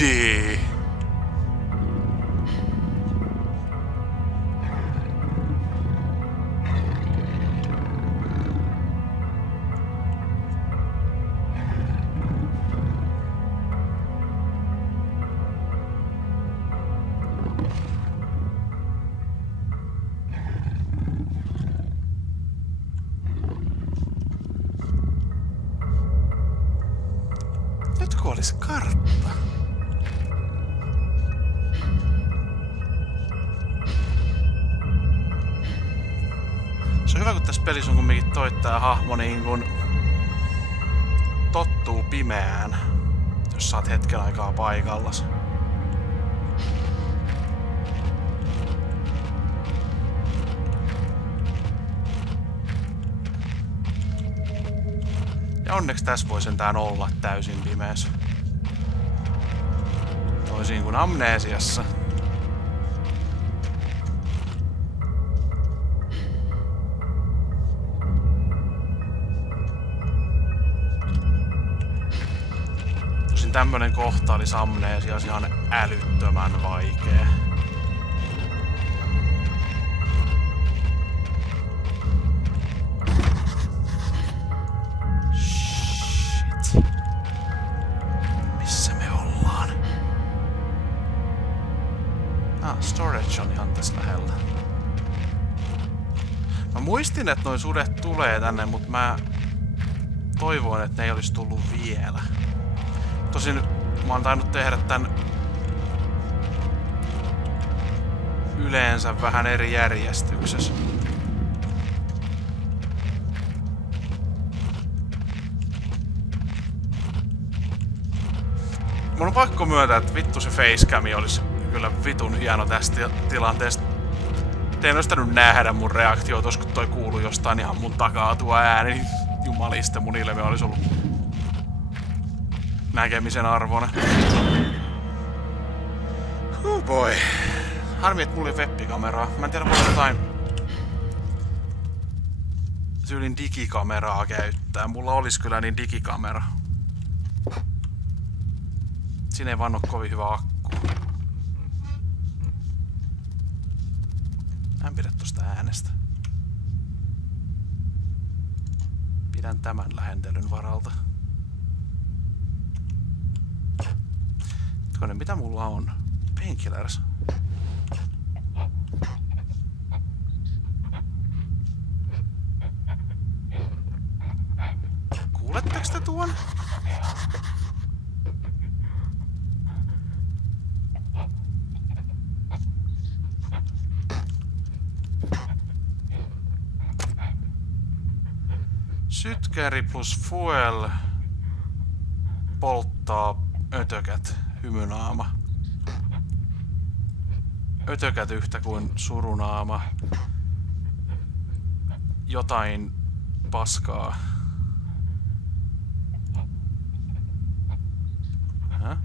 D. Nytkö olisi kartta? Se on hyvä, kun tässä pelissä on kumminkin toittaa hahmo niin kun tottuu pimeään, jos saat hetken aikaa paikallas. Ja onneksi tässä voi sentään olla täysin pimeässä. Toisin kuin amnesiassa. Tosin tämmönen kohta olisi amnesiassa ihan älyttömän vaikea. Storage on ihan tässä lähellä. Mä muistin, että noi sudet tulee tänne, mutta mä toivoin, että ne ei olisi tullut vielä. Tosin mä oon tainnut tehdä tän yleensä vähän eri järjestyksessä. Mun on pakko myöntää, että vittu se facecami olisi kyllä vitun hieno tästä tilanteesta. Te en olisi nähdä mun reaktioita, kun toi kuului jostain ihan mun takaa tuo ääni. Jumaliste, mun ilme olisi ollut näkemisen arvoinen. Oh boy. Harmi, että mulla ei web-kameraa. Mä en tiedä, voiko jotain tyylin digikameraa käyttää. Mulla olisi kyllä niin digikamera. Siinä ei vaan oo kovin hyvä akku. Mä en pidä tosta äänestä. Pidän tämän lähentelyn varalta. Hetkonen, mitä mulla on? Painkillers. Kuuletteko te tuon? Sytkäri plus fuel polttaa ötökät, hymynaama. Ötökät yhtä kuin surunaama. Jotain paskaa. Häh?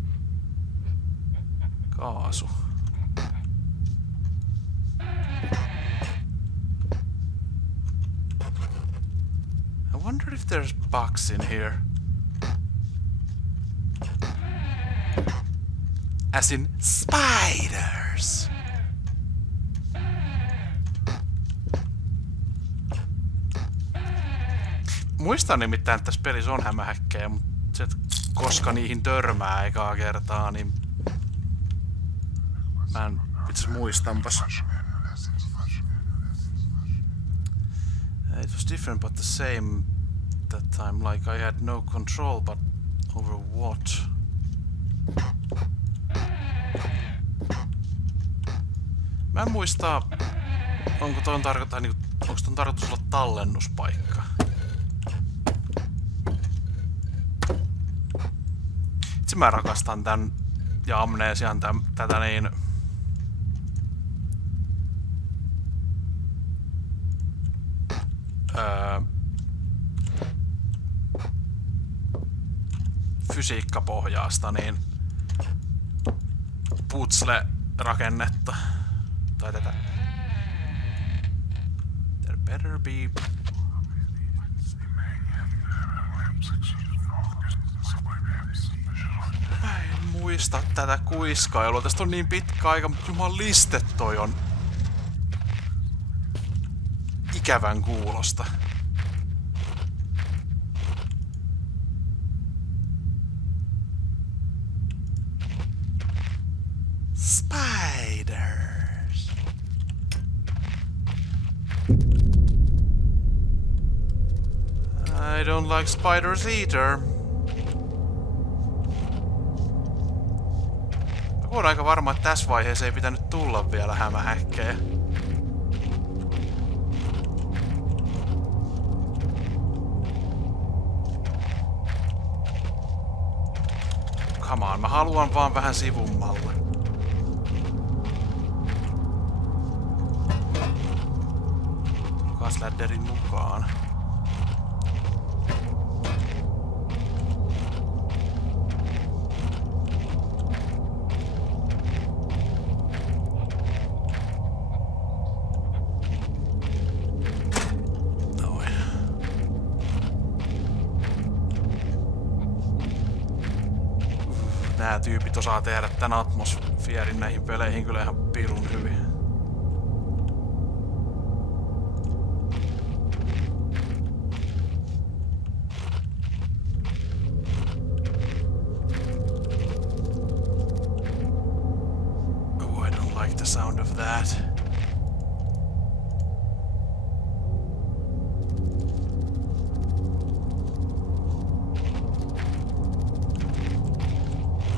Kaasu. I wonder if there's bugs in here. As in spiders. Muistan nimittäin, että tässä pelissä on hämähäkkejä, mutta se, koska niihin törmää ekaa kertaa, niin mä en itse muistanpas. It was different but the same that time, like I had no control but over what? Mä en muista, onko ton tarkoitus olla tallennuspaikka. Itse mä rakastan tän ja amnesian tätä niin fysiikkapohjaasta niin putsle-rakennetta. Tai tätä. There better be... Mä en muista tätä kuiskailua. Tästä on niin pitkä aika, mutta jumaliste toi on ikävän kuulosta. Spiders. I don't like spiders either. Mä oon aika varma, että tässä vaiheessa ei pitänyt tulla vielä hämähäkkejä. Come on, mä haluan vaan vähän sivummalle. Tulkaas lädderin mukaan. Nää tyypit osaa tehdä tän atmosfäärin näihin peleihin kyllä ihan pirun hyvin. Oh, I don't like the sound of that.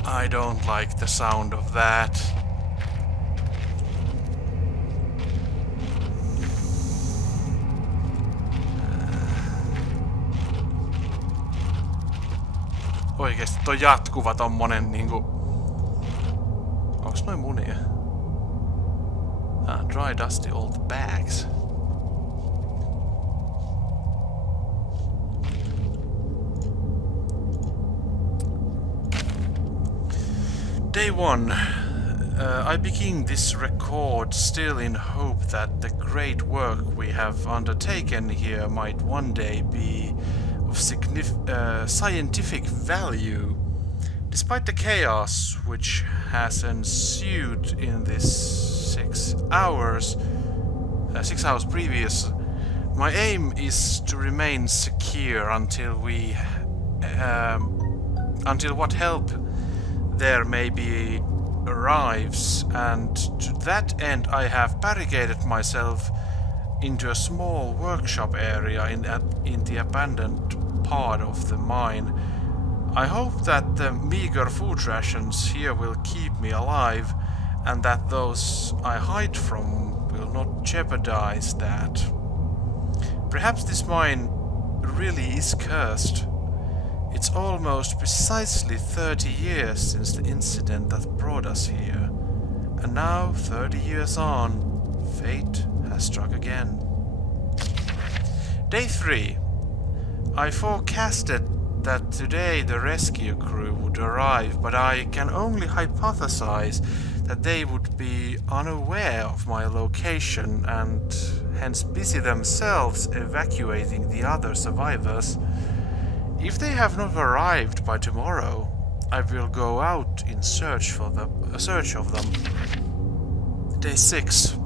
I don't like the sound of that. Oikeesti toi jatkuva tommonen niinku... Onks noin munia? Ah, dry dusty old bags. Day 1. I begin this record still in hope that the great work we have undertaken here might one day be of scientific value. Despite the chaos which has ensued in this 6 hours previous, my aim is to remain secure until what help there may be arrives, and to that end I have barricaded myself into a small workshop area in the abandoned part of the mine. I hope that the meager food rations here will keep me alive, and that those I hide from will not jeopardize that. Perhaps this mine really is cursed. It's almost precisely 30 years since the incident that brought us here. And now, 30 years on, fate has struck again. Day 3. I forecasted that today the rescue crew would arrive, but I can only hypothesize that they would be unaware of my location and hence busy themselves evacuating the other survivors. If they have not arrived by tomorrow, I will go out in search of them. Day 6.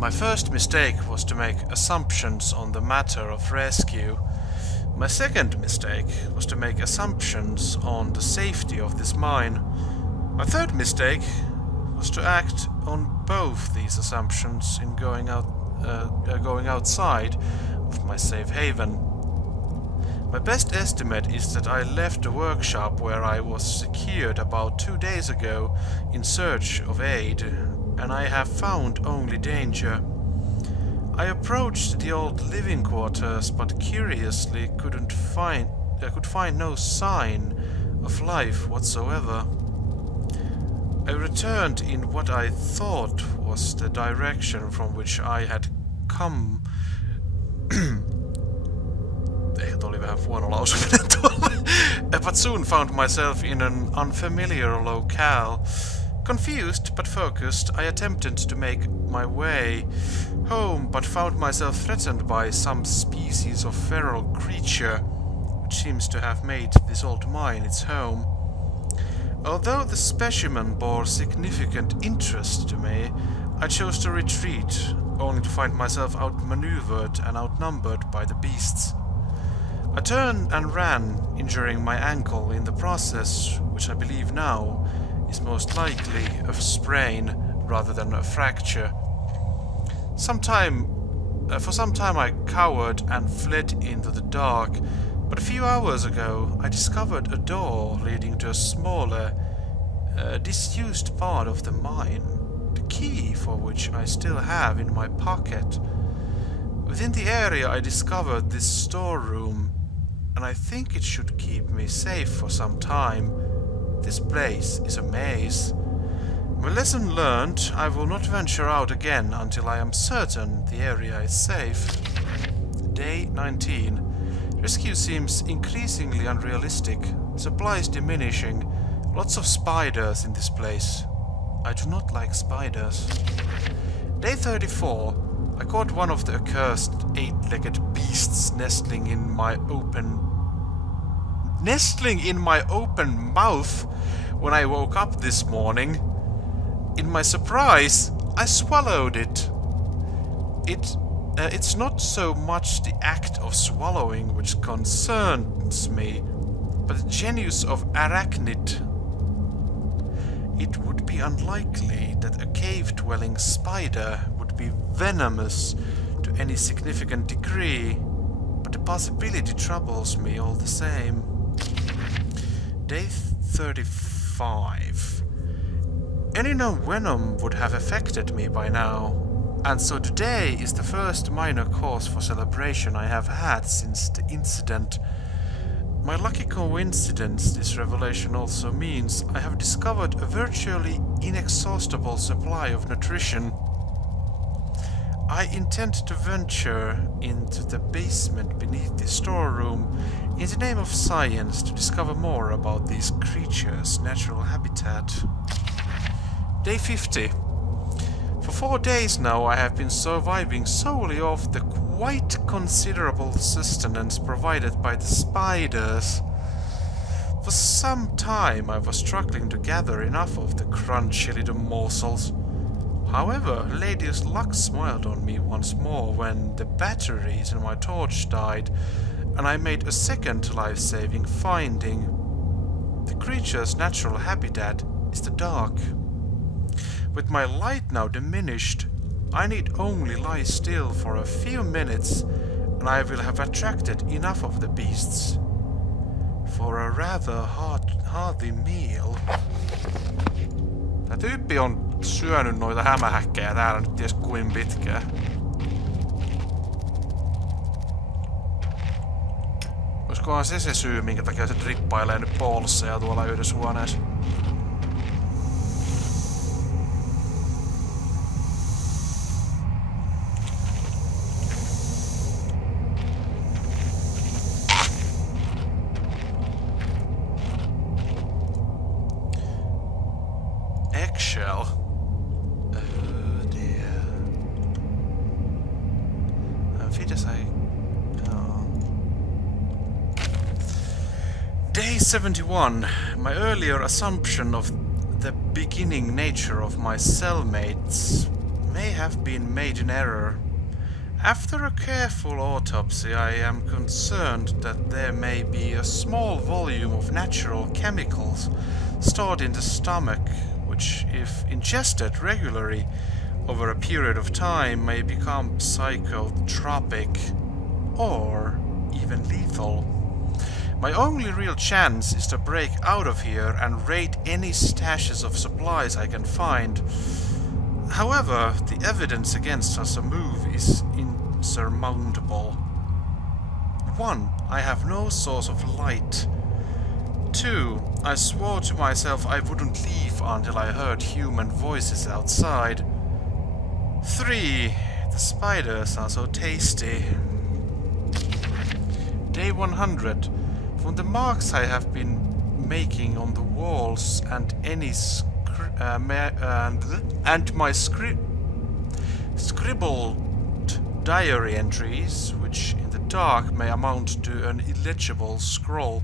My first mistake was to make assumptions on the matter of rescue. My second mistake was to make assumptions on the safety of this mine. My third mistake was to act on both these assumptions in going outside of my safe haven. My best estimate is that I left the workshop where I was secured about 2 days ago in search of aid, and I have found only danger. I approached the old living quarters, but curiously could find no sign of life whatsoever. I returned in what I thought was the direction from which I had come. Oli vähän huono lausuminen tuolle. But soon found myself in an unfamiliar locale. Confused but focused, I attempted to make my way home, but found myself threatened by some species of feral creature, which seems to have made this old mine its home. Although the specimen bore significant interest to me, I chose to retreat, only to find myself outmaneuvered and outnumbered by the beasts. I turned and ran, injuring my ankle in the process, which I believe now is most likely a sprain rather than a fracture. For some time I cowered and fled into the dark, but a few hours ago I discovered a door leading to a smaller, disused part of the mine, the key for which I still have in my pocket. Within the area I discovered this storeroom, and I think it should keep me safe for some time. This place is a maze. My lesson learned, I will not venture out again until I am certain the area is safe. Day 19. Rescue seems increasingly unrealistic. Supplies diminishing. Lots of spiders in this place. I do not like spiders. Day 34. I caught one of the accursed eight-legged beasts nestling in my open mouth when I woke up this morning. In my surprise, I swallowed it. It's not so much the act of swallowing which concerns me, but the genus of arachnid. It would be unlikely that a cave-dwelling spider would be venomous to any significant degree, but the possibility troubles me all the same. Day 35. Any known venom would have affected me by now, and so today is the first minor cause for celebration I have had since the incident. My lucky coincidence, this revelation also means I have discovered a virtually inexhaustible supply of nutrition. I intend to venture into the basement beneath the storeroom in the name of science to discover more about these creatures' natural habitat. Day 50. For 4 days now I have been surviving solely off the quite considerable sustenance provided by the spiders. For some time I was struggling to gather enough of the crunchy little morsels. However, Lady's luck smiled on me once more when the batteries in my torch died, and I made a second life-saving finding. The creature's natural habitat is the dark. With my light now diminished, I need only lie still for a few minutes, and I will have attracted enough of the beasts for a rather hearty meal. Tää tyyppi on syönyt noita hämähäkkejä täällä nyt ties kuin pitkään. Olisikohan se syy, minkä takia se drippailee nyt polsseja tuolla yhdessä huoneessa? Eggshell. Oh dear. Day 71. My earlier assumption of the beginning nature of my cellmates may have been made in error. After a careful autopsy, I am concerned that there may be a small volume of natural chemicals stored in the stomach, which, if ingested regularly over a period of time, may become psychotropic or even lethal. My only real chance is to break out of here and raid any stashes of supplies I can find. However, the evidence against such a move is insurmountable. 1. I have no source of light. 2. I swore to myself I wouldn't leave until I heard human voices outside. 3. The spiders are so tasty. Day 100. From the marks I have been making on the walls and any my scribbled diary entries, which in the dark may amount to an illegible scroll.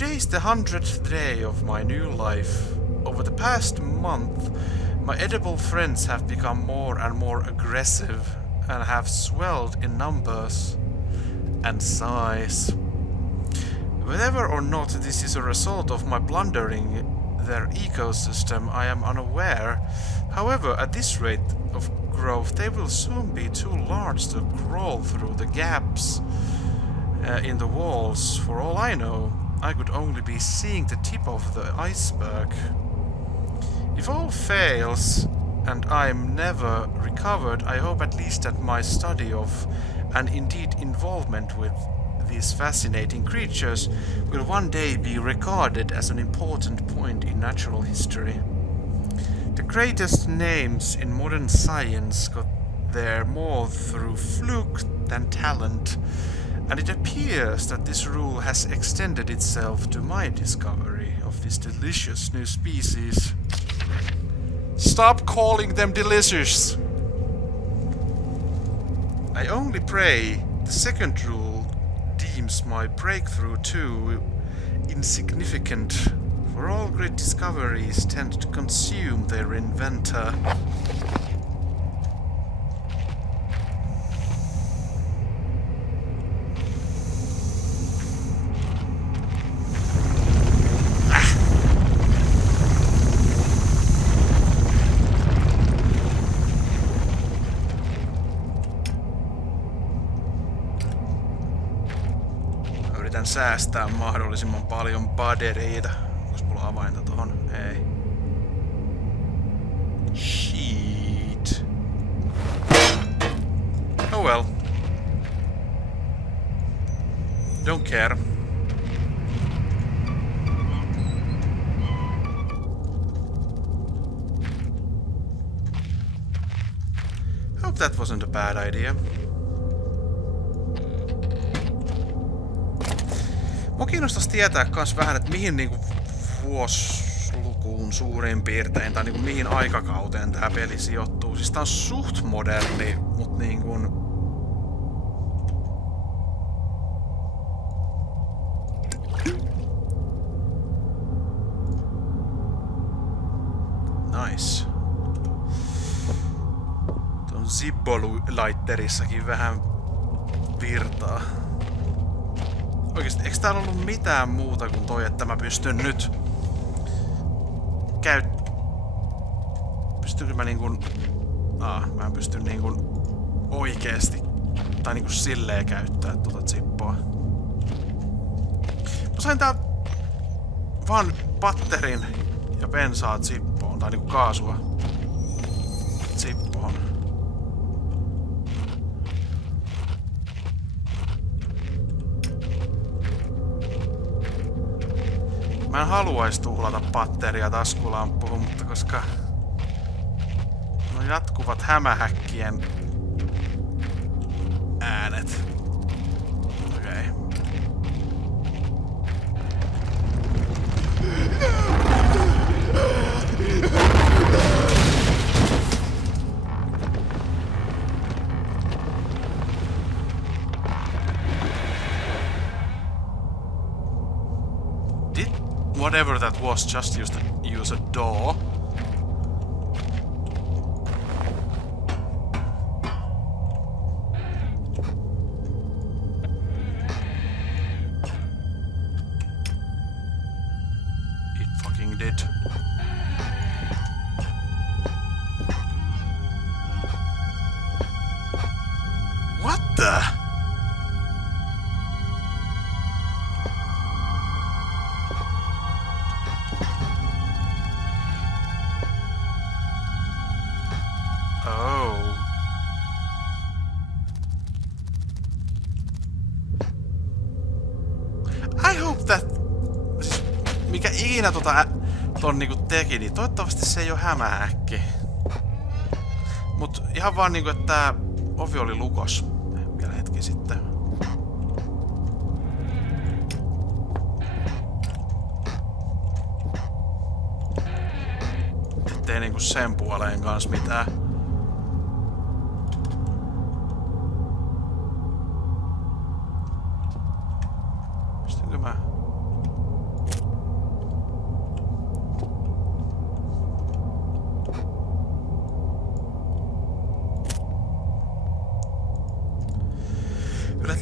Today is the 100th day of my new life. Over the past month, my edible friends have become more and more aggressive and have swelled in numbers and size. Whether or not this is a result of my plundering their ecosystem, I am unaware. However, at this rate of growth, they will soon be too large to crawl through the gaps in the walls. For all I know, I could only be seeing the tip of the iceberg. If all fails, and I'm never recovered, I hope at least that my study of, and indeed involvement with, these fascinating creatures will one day be regarded as an important point in natural history. The greatest names in modern science got there more through fluke than talent, and it appears that this rule has extended itself to my discovery of this delicious new species. Stop calling them delicious! I only pray the second rule deems my breakthrough too insignificant, for all great discoveries tend to consume their inventor. Yritän säästää mahdollisimman paljon badereita. Onko mulla avainta tohon? Ei. Shit. Oh well. Don't care. Hope that wasn't a bad idea. Mua kiinnostaisi tietää kans vähän, että mihin niinku vuosilukuun suurin piirtein, tai niinku mihin aikakauteen tää peli sijoittuu. Siis tää on suht moderni, mut niinkun... Nice. Tuon Zibbolu-laitterissakin vähän virtaa. Oikeesti, eikö täällä ollut mitään muuta kuin toi, että mä pystyn nyt... Pystynkö mä niinkun... mä en pysty niinkun oikeesti... Tai niinkun silleen käyttää tuota zippoa. Mä sain tää... Vaan patterin ja bensaa zippoon, tai niinkun kaasua zippoon. Mä en haluais tuhlata patteria taskulamppuun, mutta koska... No jatkuvat hämähäkkien... äänet. Okei. Whatever that was just used to use a door. It fucking did. What the? Mikä ikinä ton niinku teki, niin toivottavasti se ei oo hämähäkki. Mut ihan vaan niinku, että tää ovi oli lukos vielä hetki sitten. Ettei niinku sen puoleen kans mitään. Pystynkö mä...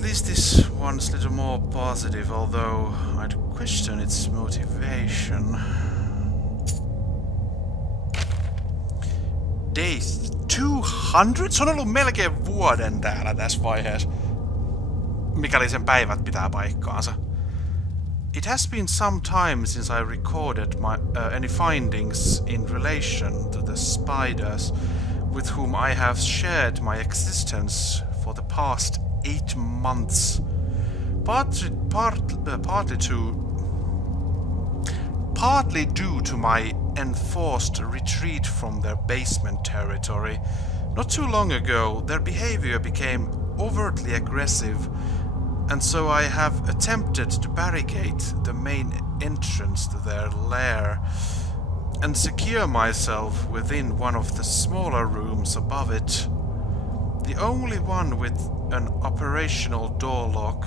least this one's a little more positive, although I'd question its motivation. Day 200? Se on ollut melkein vuoden täällä tässä vaiheessa. Mikäli sen päivät pitää paikkaansa. It has been some time since I recorded any findings in relation to the spiders with whom I have shared my existence for the past 8 months. Partly due to my enforced retreat from their basement territory. Not too long ago, their behavior became overtly aggressive, and so I have attempted to barricade the main entrance to their lair and secure myself within one of the smaller rooms above it, the only one with an operational door lock.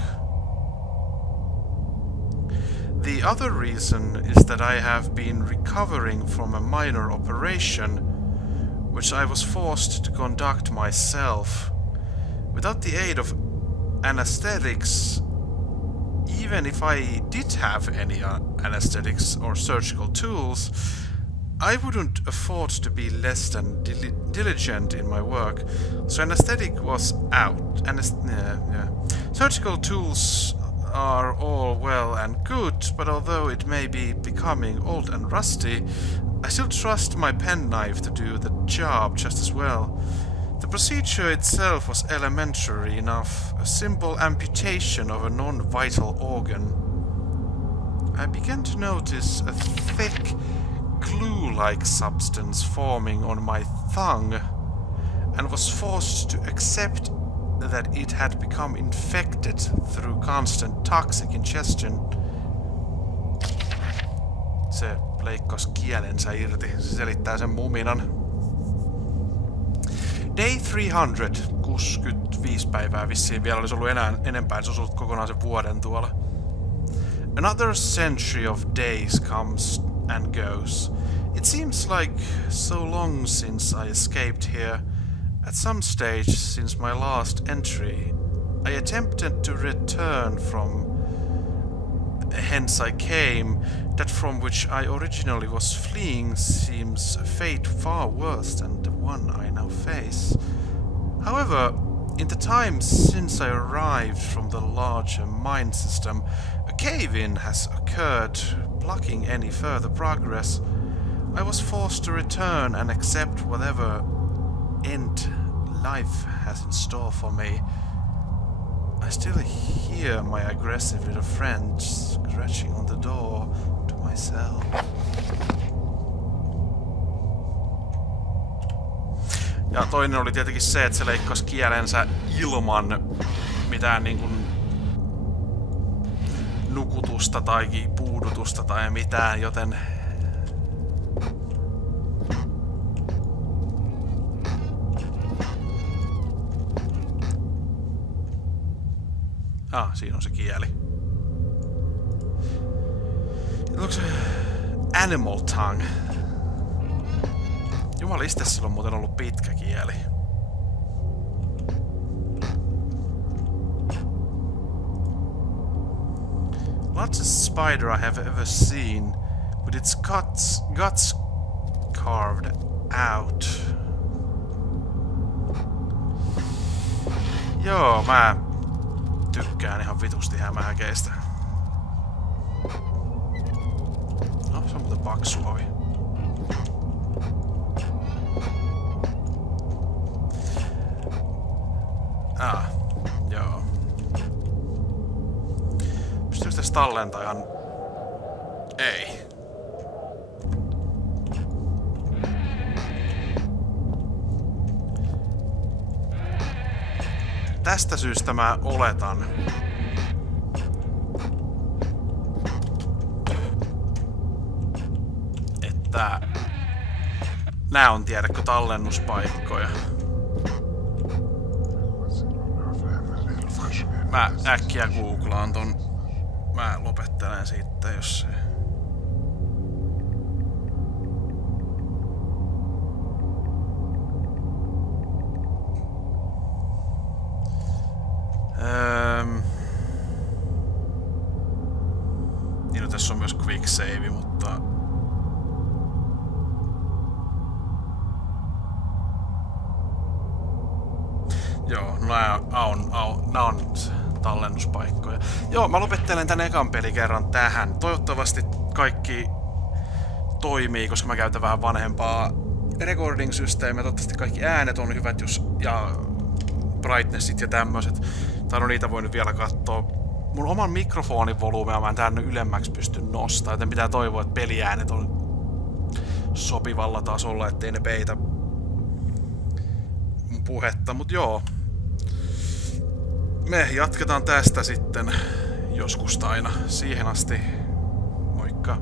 The other reason is that I have been recovering from a minor operation, which I was forced to conduct myself. Without the aid of anesthetics, even if I did have any anesthetics or surgical tools, I wouldn't afford to be less than diligent in my work. So anesthetic was out. Surgical tools are all well and good, but although it may be becoming old and rusty, I still trust my penknife to do the job just as well. The procedure itself was elementary enough, a simple amputation of a non-vital organ. I began to notice a thick, glue-like substance forming on my tongue, and was forced to accept that it had become infected through constant toxic ingestion. Se leikkasi kielensä irti. Se selittää sen muminan. Day 300. 65 päivää vissiin vielä olisi ollut enää enempää. Se olisi ollut kokonaan sen vuoden tuolla. Another century of days comes and goes. It seems like so long since I escaped here. At some stage since my last entry, I attempted to return from hence I came. That from which I originally was fleeing seems a fate far worse than the one I now face. However, in the time since I arrived from the larger mine system, a cave-in has occurred, blocking any further progress. I was forced to return and accept whatever end life has in store for me. I still hear my aggressive little friend scratching on the door to my cell. Ja toinen oli tietenkin se, että se leikkasi kielensä ilman mitään niin kuin nukutusta tai puudutusta tai mitään, joten siinä on se kieli. It looks animal tongue. Jumaliste, sillä on muuten ollut pitkä kieli. Largest spider I have ever seen, with its guts carved out. Joo, mä tykkään ihan vitusti hämähäkeistä. No, se on muuten paksu ovi. Joo. Pystyykö tässä tallentajan? Ei. Tästä syystä mä oletan, että nää on, tiedätkö, tallennuspaikkoja. Mä äkkiä googlaan ton. Mä lopettelen siitä, jos se... jossa on myös quick save, mutta... Joo, nää on tallennuspaikkoja. Joo, mä lopettelen tän ekan pelikerran tähän. Toivottavasti kaikki toimii, koska mä käytän vähän vanhempaa recording-systeemiä. Toivottavasti kaikki äänet on hyvät, ja brightnessit ja tämmöset. Tai no niitä voi nyt vielä katsoa. Mun oman mikrofonin volyymea mä en tänne ylemmäksi pysty nostamaan, joten pitää toivoa, että peliäänet on sopivalla tasolla, ettei ne peitä mun puhetta. Mut joo. Me jatketaan tästä sitten joskus aina. Siihen asti. Moikka.